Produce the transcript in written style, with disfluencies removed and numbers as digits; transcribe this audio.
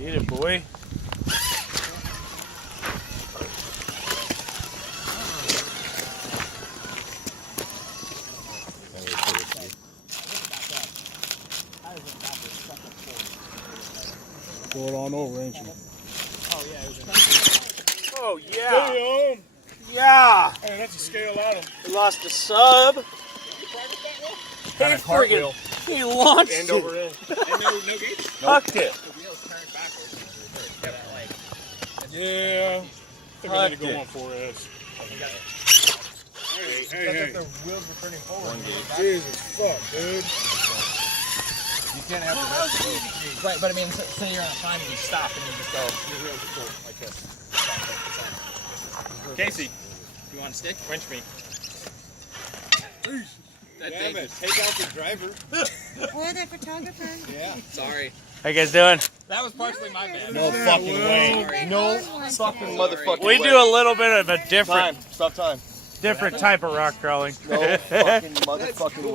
Get it, boy. Pull it on over, ain't you? Oh yeah, it was Oh yeah. Damn! Yeah. Hey, that's a scale out of. We lost a sub. Got a He cartwheel. He launched End it. over end. and no gauge. Hucked it. The wheels turned backwards. Yeah, that like. Yeah. I think I need to go on 4S. Hey. The wheels were turning forward. Jesus fuck, dude. You can't have the right, but I mean, say you're on a time and you stop and you just go. Your wheels are full like this. Casey, do you want a stick? Wrench me. Damn it, take out the driver. Or the photographer. Yeah. Sorry. How you guys doing? That was partially my bad. No fucking way. Sorry. No fucking motherfucking We way. do a little bit of a different Stop time. type of rock crawling. No fucking motherfucking way.